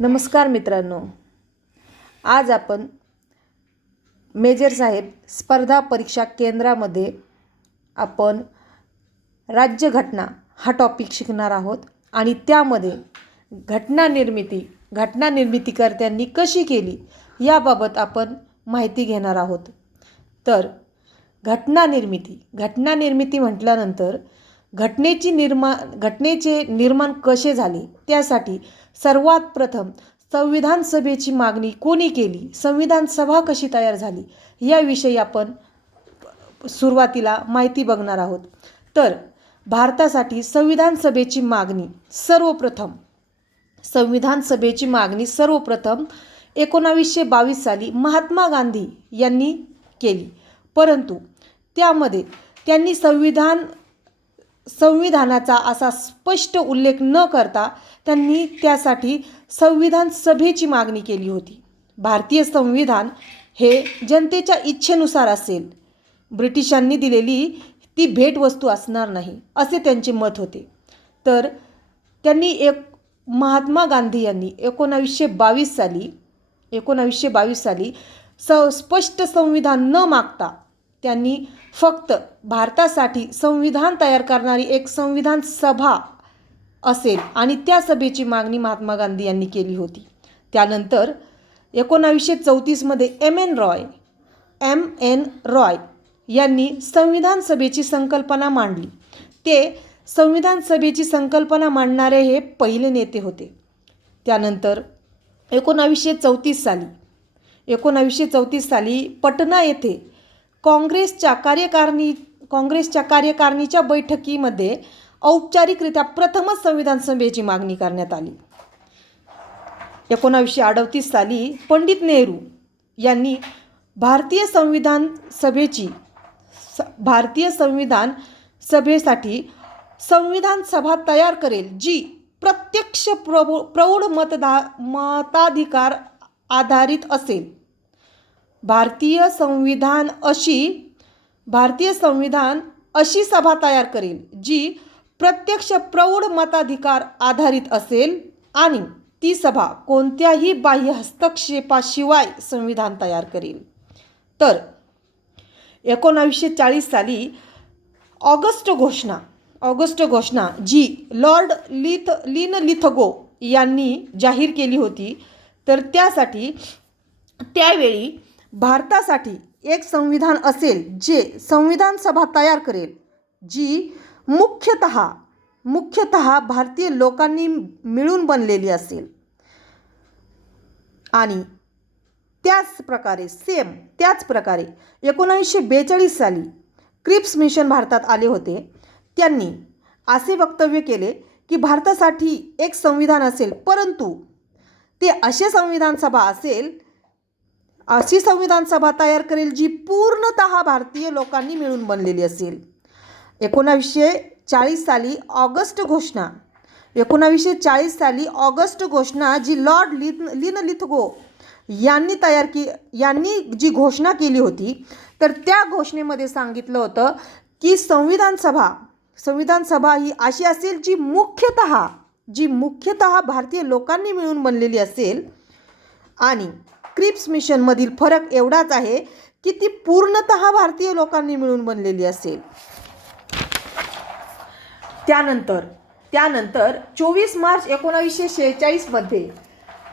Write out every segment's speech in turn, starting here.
नमस्कार मित्रांनो. आज आपण मेजर साहेब स्पर्धा परीक्षा केंद्रामध्ये आपण राज्यघटना हा टॉपिक शिकणार आहोत आणि त्यामध्ये घटना निर्मिती घटना निर्मितीकर्त्यांनी कशी केली याबाबत आपण माहिती घेणार आहोत. तर घटना निर्मिती घटना निर्मिती म्हटल्यानंतर घटनेची निर्मा घटनेचे निर्माण कसे झाले? त्यासाठी सर्वात प्रथम संविधान सभेची मागणी कोणी केली? संविधान सभा कशी तयार झाली? याविषयी आपण सुरुवातीला माहिती बघणार आहोत. तर भारतासाठी संविधान सभेची मागणी सर्वप्रथम संविधान सभेची मागणी सर्वप्रथम एकोणावीसशे बावीस साली महात्मा गांधी यांनी केली. परंतु त्यामध्ये त्यांनी संविधान संविधानाचा असा स्पष्ट उल्लेख न करता त्यांनी त्यासाठी संविधान सभेची मागणी केली होती. भारतीय संविधान हे जनतेच्या इच्छेनुसार असेल. ब्रिटिशांनी दिलेली ती भेटवस्तू असणार नाही असे त्यांचे मत होते. तर त्यांनी एक महात्मा गांधी यांनी एकोणावीसशे बावीस साली एकोणावीसशे बावीस साली स स्पष्ट संविधान न मागता त्यांनी फक्त भारतासाठी संविधान तयार करणारी एक संविधान सभा असेल आणि त्या सभेची मागणी महात्मा गांधी यांनी केली होती. त्यानंतर एकोणावीसशे चौतीसमध्ये M N Roy M N Roy यांनी संविधान सभेची संकल्पना मांडली. ते संविधान सभेची संकल्पना मांडणारे हे पहिले नेते होते. त्यानंतर एकोणावीसशे चौतीस साली एकोणावीसशे चौतीस साली पटना येथे काँग्रेसच्या कार्यकारणी काँग्रेसच्या कार्यकारिणीच्या बैठकीमध्ये औपचारिकरित्या प्रथमच संविधान सभेची मागणी करण्यात आली. एकोणावीसशे अडतीस साली पंडित नेहरू यांनी भारतीय संविधान सभेची स भारतीय संविधान सभेसाठी संविधान सभा तयार करेल जी प्रत्यक्ष प्रभू प्रौढ मतदा मताधिकार आधारित असेल. भारतीय संविधान अशी भारतीय संविधान अशी सभा तयार करेल जी प्रत्यक्ष प्रौढ मताधिकार आधारित असेल आणि ती सभा कोणत्याही बाह्य हस्तक्षेपाशिवाय संविधान तयार करेल. तर एकोणावीसशे चाळीस साली ऑगस्ट घोषणा ऑगस्ट घोषणा जी लॉर्ड लिथ लिन लिथगो यांनी जाहीर केली होती तर त्यासाठी त्यावेळी भारतासाठी एक संविधान असेल जे संविधान सभा तयार करेल जी मुख्यतः मुख्यतः भारतीय लोकांनी मिळून बनलेली असेल. आणि त्याच प्रकारे सेम त्याच प्रकारे एकोणावीसशे बेचाळीस साली क्रिप्स मिशन भारतात आले होते. त्यांनी असे वक्तव्य केले की भारतासाठी एक संविधान असेल परंतु ते असे संविधान सभा असेल अशी संविधान सभा तयार करेल जी पूर्णत भारतीय लोकांनी मिळून बनलेली असेल. एकोणावीसशे चाळीस साली ऑगस्ट घोषणा. एकोणावीसशे चाळीस साली ऑगस्ट घोषणा जी लॉर्ड लिन लिन लिथगो यांनी तयार की यांनी जी घोषणा केली होती तर त्या घोषणेमध्ये सांगितलं होतं की संविधान सभा संविधान सभा ही अशी असेल जी मुख्यतः जी मुख्यतः भारतीय लोकांनी मिळून बनलेली असेल आणि क्रिप्स मिशनमधील फरक एवढाच आहे की ती पूर्णतः भारतीय लोकांनी मिळून बनलेली असेल. त्यानंतर त्यानंतर चोवीस मार्च एकोणावीसशे शेहेचाळीसमध्ये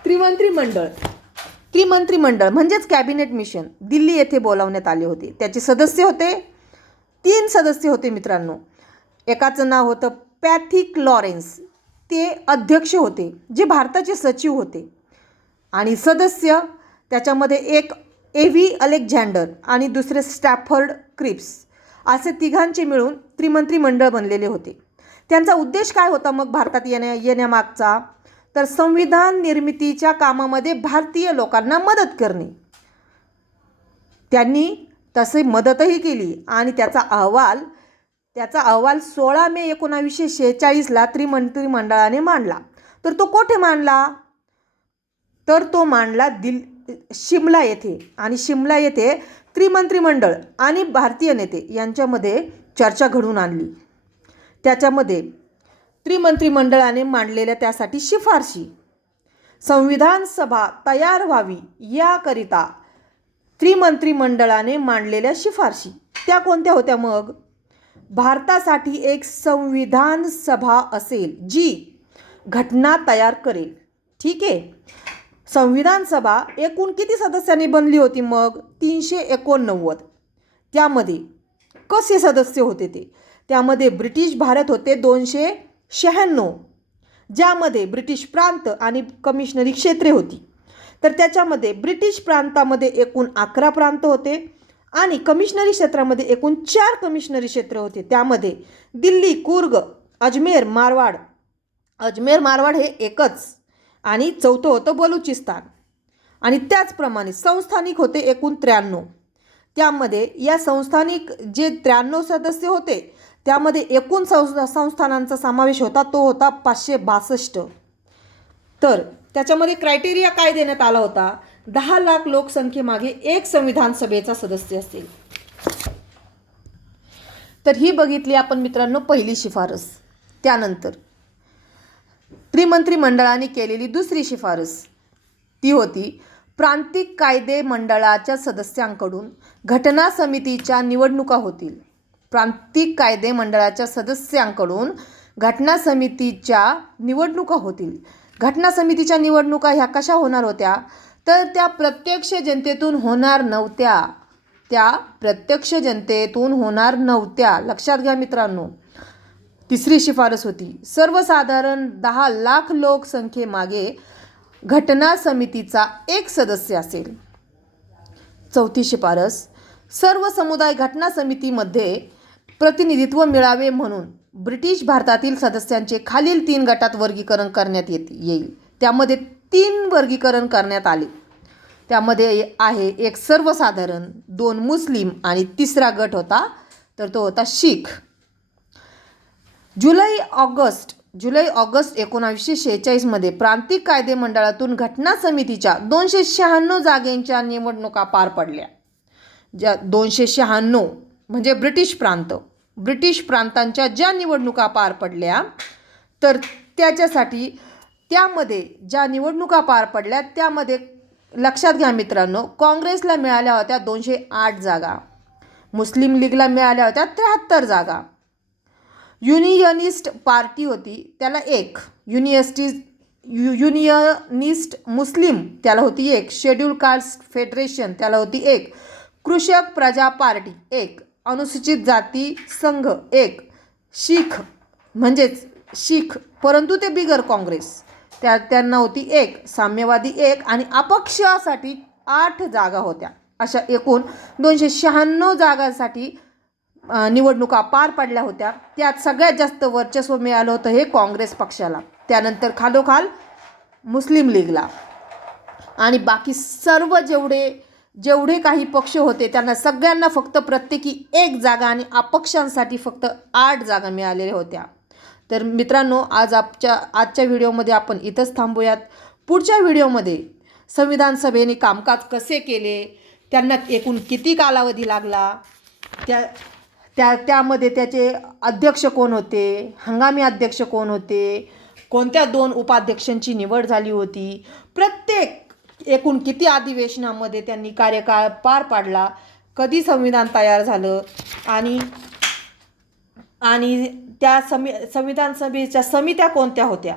त्रिमंत्रिमंडळ त्रिमंत्रिमंडळ म्हणजेच कॅबिनेट मिशन दिल्ली येथे बोलावण्यात आले होते. त्याचे सदस्य होते. तीन सदस्य होते मित्रांनो. एकाचं नाव होतं पॅथिक लॉरेन्स. ते अध्यक्ष होते जे भारताचे सचिव होते. आणि सदस्य त्याच्यामध्ये एक ए व्ही अलेक्झांडर आणि दुसरे स्टॅफर्ड क्रिप्स असे तिघांचे मिळून त्रिमंत्रिमंडळ बनलेले होते. त्यांचा उद्देश काय होता मग भारतात येण्या येण्यामागचा? तर संविधान निर्मितीच्या कामामध्ये भारतीय लोकांना मदत करणे. त्यांनी तसे मदतही केली आणि त्याचा अहवाल त्याचा अहवाल सोळा मे एकोणावीसशे शेहेचाळीसला त्रिमंत्रिमंडळाने मांडला. तर तो कोठे मांडला? तर तो मांडला दिल शिमला येथे आणि शिमला येथे त्रिमंत्रिमंडळ आणि भारतीय नेते यांच्यामध्ये चर्चा घडून आणली. त्याच्यामध्ये त्रिमंत्रिमंडळाने मांडलेल्या त्यासाठी शिफारशी. संविधान सभा तयार व्हावी याकरिता त्रिमंत्रिमंडळाने मांडलेल्या शिफारशी. त्या कोणत्या होत्या मग? भारतासाठी एक संविधान सभा असेल जी घटना तयार करेल. ठीक आहे? संविधान सभा एकूण किती सदस्यांनी बनली होती मग? तीनशे एकोणनव्वद. त्यामध्ये कसे सदस्य होते ते? त्यामध्ये ब्रिटिश भारत होते दोनशे शहाण्णव. ज्यामध्ये ब्रिटिश प्रांत आणि कमिशनरी क्षेत्रे होती. तर त्याच्यामध्ये ब्रिटिश प्रांतामध्ये एकूण अकरा प्रांत होते आणि कमिशनरी क्षेत्रामध्ये एकूण चार कमिशनरी क्षेत्र होते. त्यामध्ये दिल्ली कुर्ग अजमेर मारवाड. अजमेर मारवाड हे एकच. आणि चौथं होतं बलुचिस्तान. आणि त्याचप्रमाणे संस्थानिक होते एकूण त्र्याण्णव. त्यामध्ये या संस्थानिक जे त्र्याण्णव सदस्य होते त्यामध्ये एकूण संस्था संस्थानांचा समावेश होता तो होता पाचशे बासष्ट. तर त्याच्यामध्ये क्रायटेरिया काय देण्यात आला होता? दहा लाख लोकसंख्येमागे एक संविधान सभेचा सदस्य असेल तर ही बघितली आपण मित्रांनो पहिली शिफारस. त्यानंतर त्रिमंत्रिमंडळाने केलेली दुसरी शिफारस. ती होती प्रांतिक कायदे मंडळाच्या सदस्यांकडून घटना समितीच्या निवडणुका होतील. प्रांतिक कायदे मंडळाच्या सदस्यांकडून घटना समितीच्या निवडणुका होतील. घटना समितीच्या निवडणुका ह्या कशा होणार होत्या? तर त्या प्रत्यक्ष जनतेतून होणार नव्हत्या. त्या प्रत्यक्ष जनतेतून होणार नव्हत्या. लक्षात घ्या मित्रांनो. तिसरी शिफारस होती. सर्वसाधारण दहा लाख लोकसंख्येमागे घटना समितीचा एक सदस्य असेल. चौथी शिफारस सर्व समुदाय घटना समितीमध्ये प्रतिनिधित्व मिळावे म्हणून ब्रिटिश भारतातील सदस्यांचे खालील तीन गटात वर्गीकरण करण्यात येत येईल. त्यामध्ये तीन वर्गीकरण करण्यात आले. त्यामध्ये आहे एक सर्वसाधारण दोन मुस्लिम आणि तिसरा गट होता. तर तो होता शीख. जुलै ऑगस्ट जुलै ऑगस्ट एकोणावीसशे शेहेचाळीसमध्ये प्रांतिक कायदे मंडळातून घटना समितीच्या दोनशे शहाण्णव जागेंच्या निवडणुका पार पडल्या. ज्या दोनशे शहाण्णव म्हणजे ब्रिटिश प्रांत. ब्रिटिश प्रांतांच्या ज्या निवडणुका पार पडल्या तर त्याच्यासाठी त्यामध्ये ज्या निवडणुका पार पडल्या त्यामध्ये लक्षात घ्या मित्रांनो काँग्रेसला मिळाल्या होत्या दोनशे आठ जागा मुस्लिम लीगला मिळाल्या होत्या त्र्याहत्तर जागा. युनियनिस्ट पार्टी होती त्याला एक. युनियस्टी यु युनियनिस्ट मुस्लिम त्याला होती एक. शेड्यूल कास्ट फेडरेशन त्याला होती एक. कृषक प्रजा पार्टी एक. अनुसूचित जाती संघ एक. शीख म्हणजेच शीख परंतु ते बिगर काँग्रेस. त्या त्यांना होती एक. साम्यवादी एक आणि अपक्षासाठी आठ जागा होत्या. अशा एकूण दोनशे शहाण्णव जागांसाठी निवडणुका पार पडल्या होत्या. त्यात सगळ्यात जास्त वर्चस्व मिळालं होतं हे काँग्रेस पक्षाला. त्यानंतर खालोखाल मुस्लिम लीगला. आणि बाकी सर्व जेवढे जेवढे काही पक्ष होते त्यांना सगळ्यांना फक्त प्रत्येकी एक जागा आणि अपक्षांसाठी फक्त आठ जागा मिळालेल्या होत्या. तर मित्रांनो आज आपच्या आजच्या व्हिडिओमध्ये आपण इथंच थांबूयात. पुढच्या व्हिडिओमध्ये संविधान सभेने कामकाज कसे केले त्यांना एकूण किती कालावधी लागला त्या त्या त्यामध्ये त्याचे अध्यक्ष कोण होते? हंगामी अध्यक्ष कोण होते? कोणत्या दोन उपाध्यक्षांची निवड झाली होती? प्रत्येक एकूण किती अधिवेशनामध्ये त्यांनी कार्यकाळ पार पाडला? कधी संविधान तयार झालं? आणि आणि त्या समि संविधान सभेच्या समित्या कोणत्या होत्या?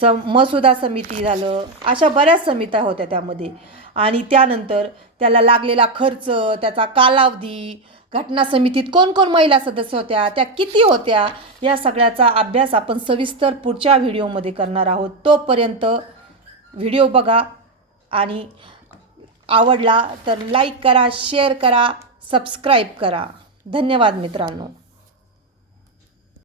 स मसुदा समिती झालं. अशा बऱ्याच समित्या होत्या त्यामध्ये. आणि त्यानंतर त्याला लागलेला खर्च त्याचा कालावधी घटना समितीत कोण कोण महिला सदस्य होत्या त्या किती होत्या या सगळ्याचा अभ्यास आपण सविस्तर पुढच्या व्हिडिओमध्ये करणार आहोत. तोपर्यंत व्हिडिओ बघा आणि आवडला तर लाईक करा शेअर करा सबस्क्राईब करा. धन्यवाद मित्रांनो.